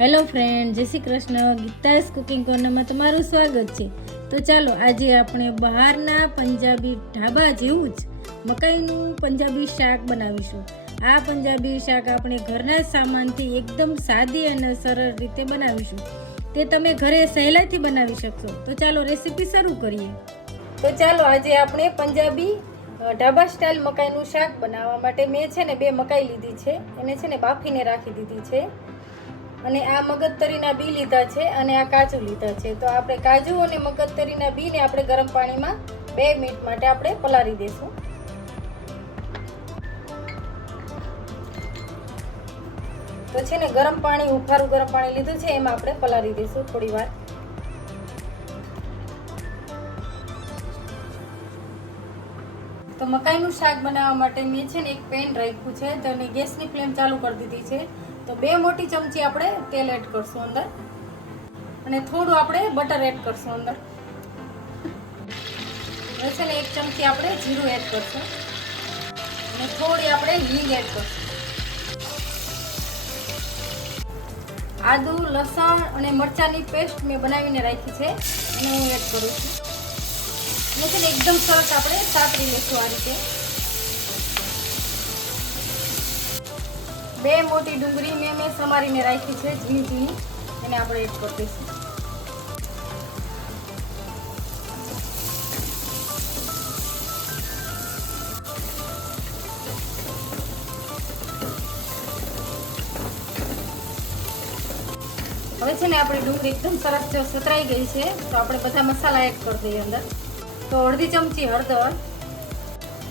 Hello friend, જય Shri Krishna. Geeta's cooking કોર્નરમાં તમારું સ્વાગત છે. તો ચાલો, આજે આપણે બહારના પંજાબી ઢાબા જેવું જ મકાઈનું પંજાબી શાક બનાવીશું. આ પંજાબી શાક આપણે ઘરના સામાનથી એકદમ સાદી અને સરળ રીતે બનાવીશું. તે તમે ઘરે સહેલાઈથી બનાવી શકશો. તો ચાલો, રેસીપી શરૂ કરીએ. તો ચાલો, આજે આપણે પંજાબી ઢાબા સ્ટાઇલ મકાઈનું શાક બનાવવા માટે મેં છે ને બે મકાઈ લીધી છે. એને છે ને બાફીને રાખી દીધી છે. અને આ મગજતરીના બી લીધા છે અને આ કાજુ લીધા છે. તો આપણે કાજુ અને મગજતરીના બીને આપણે ગરમ પાણીમાં બે મિનિટ માટે આપણે પલાળી દઈશું તો છે ને ગરમ પાણી ઉફારું ગરમ પાણી લીધું છે, એમાં આપણે પલાળી દઈશું થોડી વાર. તો મકાઈનું શાક બનાવવા માટે મેં છે ને એક પેન રાખ્યું છે, તો ગેસની ફ્લેમ ચાલુ કરી દીધી છે. તો બે મોટી ચમચી આપણે તેલ એડ કરશું અંદર. અને થોડું આપણે બટર એડ કરશું અંદર. હવે ને એક ચમચી આપણે જીરું એડ કરશું. અને થોડી આપણે હિંગ એડ કરશું. આદુ, લસણ અને મરચાંની પેસ્ટ મેં બનાવીને રાખી છે. એને હું એડ કરું છું. અને ને એકદમ સરસ આપણે સાતરી લઈશું આ રીતે. બે મોટી ડુંગળી મેં મેં સમારીને રાખી છે, ઝીણી ઝીણી. એને આપણે એડ કરી દઈશું. હવે છે ને આપણી ડુંગળી એકદમ સરસ સતરાઈ ગઈ છે, તો આપણે બધા મસાલા એડ કરી દઈએ અંદર. તો અડધી ચમચી હળદર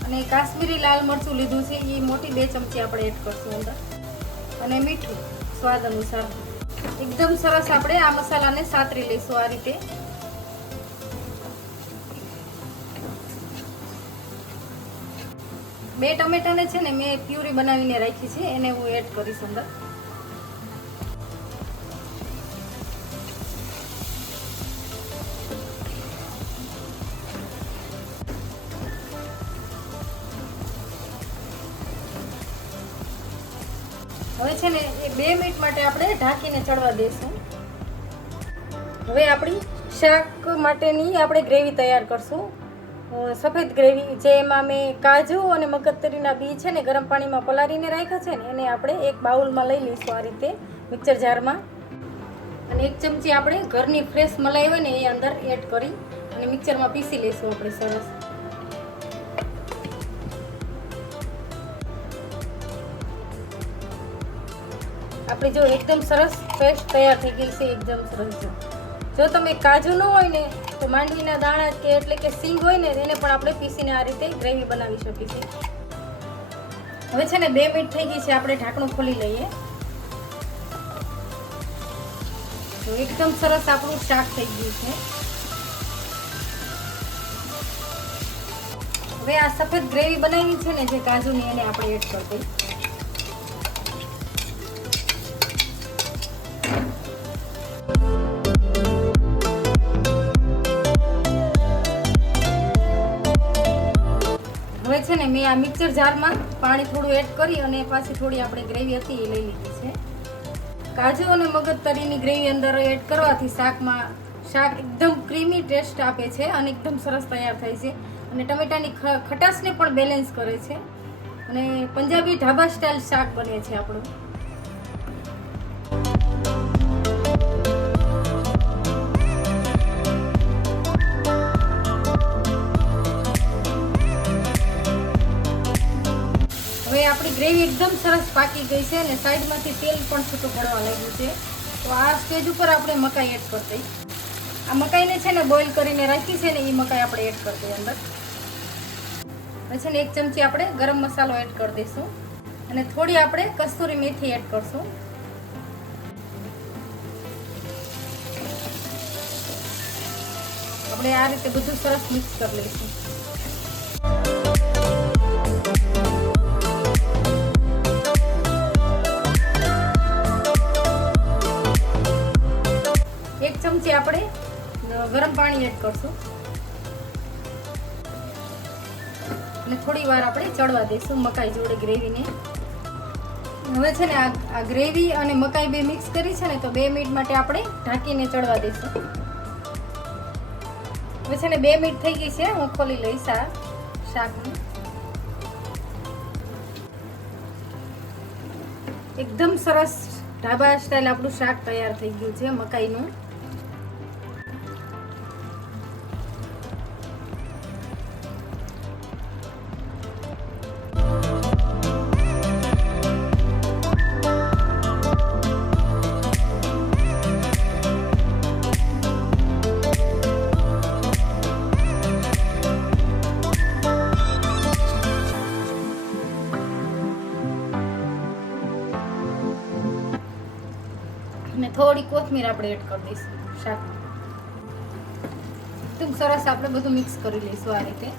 અને કાશ્મીરી લાલ મરચું લીધું છે એ મોટી બે ચમચી આપણે એડ કરશું અંદર. અને મીઠું સ્વાદ અનુસાર. એકદમ સરસ આપણે આ મસાલાને સાતરી લઈશું આ રીતે. બે ટમેટાને છે ને મેં પ્યુરી બનાવીને રાખી છે, એને હું એડ કરીશ અંદર. હવે છે ને એ બે મિનિટ માટે આપણે ઢાંકીને ચડવા દઈશું હવે આપણી શાક માટેની આપણે ગ્રેવી તૈયાર કરશું. સફેદ ગ્રેવી, જે એમાં મેં કાજુ અને મગજતરીના બી છે ને ગરમ પાણીમાં પલાળીને રાખ્યા છે ને, એને આપણે એક બાઉલમાં લઈ લઈશું આ રીતે મિક્સર જારમાં. અને એક ચમચી આપણે ઘરની ફ્રેશ મલાઈ હોય ને એ અંદર એડ કરી અને મિક્સરમાં પીસી લઈશું આપણે સરસ. આપણી જો એકદમ સરસ પેસ્ટ તૈયાર થઈ ગઈ છે, એકદમ સરસ જો જો તમે કાજુ ન હોય ને, તો માંડવીના દાણા કે એટલે કે સિંગ હોય ને એને પણ આપણે પીસીને આ રીતે ગ્રેવી બનાવી શકીએ છીએ. હવે છે ને બે મિનિટ થઈ ગઈ છે, આપણે ઢાંકણું ખોલી લઈએ. એકદમ સરસ આપણું શાક થઈ ગયું છે. હવે આ સફેદ ગ્રેવી બનાવી છે ને, જે કાજુની, એને આપણે એડ કરી દઈએ. છે ને, મેં આ મિક્સર જારમાં પાણી થોડું એડ કરી અને પાછી થોડી આપણે ગ્રેવી હતી એ લઈ લીધી છે. કાજુ અને મગજ તરીની ગ્રેવી અંદર એડ કરવાથી શાકમાં શાક એકદમ ક્રીમી ટેસ્ટ આપે છે અને એકદમ સરસ તૈયાર થાય છે. અને ટમેટાની ખટાશને પણ બેલેન્સ કરે છે. અને પંજાબી ઢાબા સ્ટાઇલ શાક બને છે આપણું. આપણી ગ્રેવી એકદમ સરસ પાકી ગઈ છે અને સાઈડમાંથી તેલ પણ છૂટું પડવા લાગ્યું છે. તો આ સ્ટેજ ઉપર આપણે મકાઈ એડ કરી દઈ આ મકાઈને છે ને બોઇલ કરીને રાખી છે ને એ મકાઈ આપણે એડ કરી દઈએ અંદર. પછી ને એક ચમચી આપણે ગરમ મસાલો એડ કરી દઈશું. અને થોડી આપણે કસ્તુરી મેથી એડ કરશું. આપણે આ રીતે બધું સરસ મિક્સ કરી લઈશું. આપણે ગરમ પાણી એડ કરશું. અને થોડી વાર આપણે ચડવા દઈશું મકાઈ જોડે ગ્રેવીને. હવે છે ને આ ગ્રેવી અને મકાઈ બે મિક્સ કરી છે ને તો બે મિનિટ માટે આપણે ઢાંકીને ચડવા દઈશું. હવે છે ને બે મિનિટ થઈ ગઈ છે, હું ખોલી લઈશ આ શાકને. એકદમ સરસ ઢાબા સ્ટાઇલ આપણું શાક તૈયાર થઈ ગયું છે મકાઈનું. થોડી કોથમીર આપણે એડ કરી દઈશું શાકમાં ટૂંક સરસ આપણે બધું મિક્સ કરી લઈશું આ રીતે.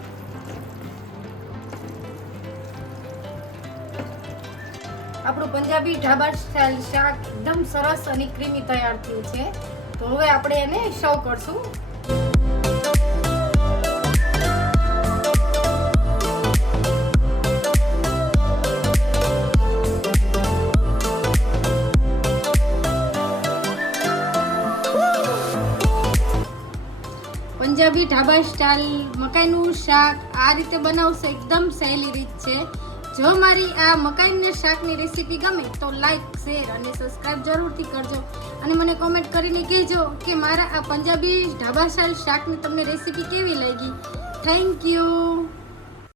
આપણું પંજાબી ઢાબા સ્ટાઇલ શાક એકદમ સરસ અને ક્રીમી તૈયાર થયું છે. તો હવે આપણે એને સર્વ કરશું. પંજાબી ઢાબા સ્ટાઇલ મકાઈનું શાક આ રીતે બનાવશે, એકદમ સહેલી રીત છે. જો મારી આ મકાઈના શાકની રેસીપી ગમે તો લાઈક, શેર અને સબસ્ક્રાઈબ જરૂરથી કરજો. અને મને કોમેન્ટ કરીને કહેજો કે મારા આ પંજાબી ઢાબા સ્ટાઇલ શાકની તમને રેસીપી કેવી લાગી. Thank you